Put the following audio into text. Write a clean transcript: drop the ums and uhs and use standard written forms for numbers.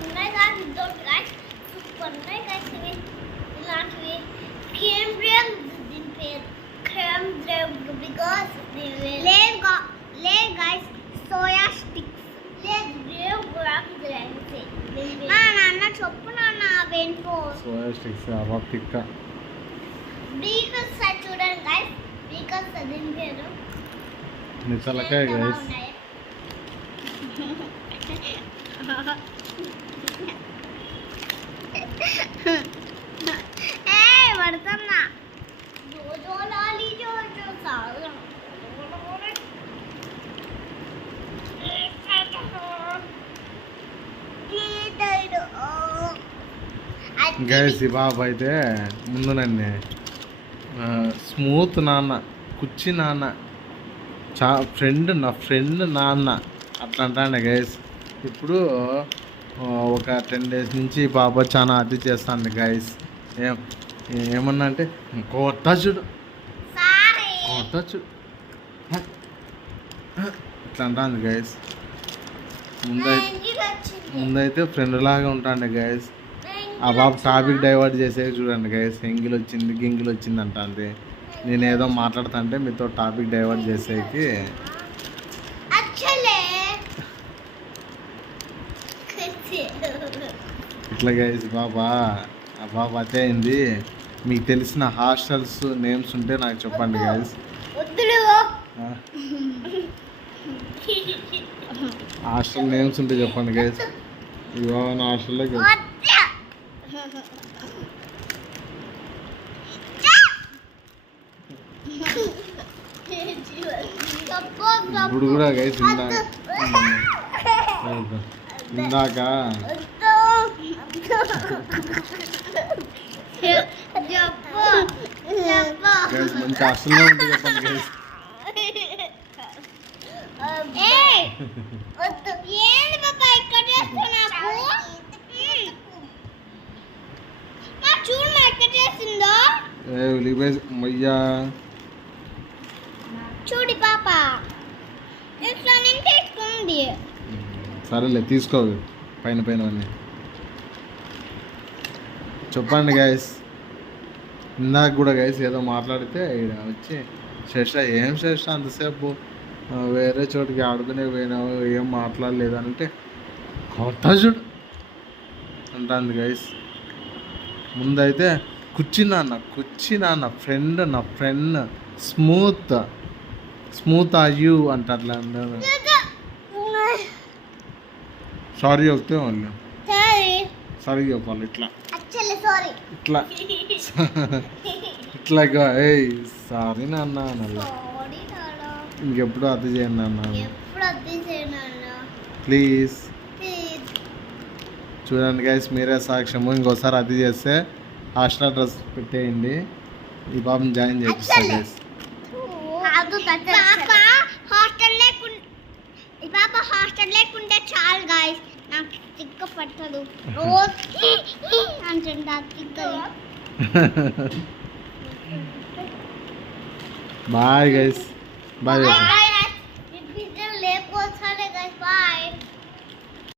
ఉన్నాయి కానీ ఇదొకటి guys. సూపర్ ఉన్నాయి guys ఇవి. ఇలాంటివి కేంద్రం దీని పేరు కేంద్రం because లేదు guys సోయా స్టిక్స్ లేదు మా నాన్న చెప్పు నాన్న అవేంటో సోయా స్టిక్స్ అవ్వ పిక్క బీకస్ చూడండి guys బీకస్ దీని పేరు నిసలకాయ guys పడుతున్నా జోజో లాలి జోజో సాగు గైస్ ఈ బాబు అయితే ముందు నన్ను స్మూత్ నాన్న కుచ్చి నాన్న నా ఫ్రెండ్ నాన్న అట్లా అంటాను గైస్ ఇప్పుడు ఒక 10 days నుంచి బాబా చాలా అతి చేస్తాను గైస్ ఏమన్నా అంటే కొత్త చూడు ఇట్లా అంటాను గైస్ ముందైతే ఫ్రెండ్ లాగా ఉంటాను గైస్ ఆ బాబు టాపిక్ డైవర్ట్ చేసేది చూడండి గైస్ గింగిల్ వచ్చింది అంటే నేను ఏదో మాట్లాడుతుంటే మీతో టాపిక్ డైవర్ట్ చేసేకి ఇట్లా గైస్ ఆ బాబా అదే అయింది మీకు తెలిసిన హాస్టల్స్ నేమ్స్ ఉంటే నాకు చెప్పండి గైస్ హాస్టల్ నేమ్స్ ఉంటే చెప్పండి గైస్ ఇవో హాస్టల్లో ఇప్పుడు కూడా గైస్ ఇందాక గైస్ మంచి హాస్టల్లో ఉంటే చెప్పండి గైస్ చూడి పాప ఇట్లా నింటేస్తుంది సరేలే తీసుకో పైన అన్నీ చెప్పండి గైస్ ఇందాక కూడా గైస్ ఏదో మాట్లాడితే ఇక్కడ వచ్చి శ్రేష్ఠ అంతసేపు వేరే చోటికి ఆడుకునే పోయినావు ఏం మాట్లాడలేదు అంటే కొత్త చూడు అంటుంది గైస్ ముందైతే కుచ్చి నాన్న ఫ్రెండ్ నా ఫ్రెండ్ స్మూత్ ఆ యూ అంట అట్లా సారీ చెప్తే వాళ్ళు సారీ చెప్పాలి ఇట్లా సారీ నాన్న అనాలి ఇంకెప్పుడు అతి చేయండి అన్న ప్లీజ్ చూడండి గైస్ మీరే సాక్ష్యము ఇంకోసారి అతి చేస్తే హాస్టల్ అడ్రస్ పెట్టేయండి ఈ బాబుని జాయిన్ చేపిస్తా గైస్ హాస్టల్ లేకుంటే చాలు గాయస్ నాకు తిక్క పట్టదు రోజు అంటుంటా తిక్కది బాయ్ గైస్ బాయ్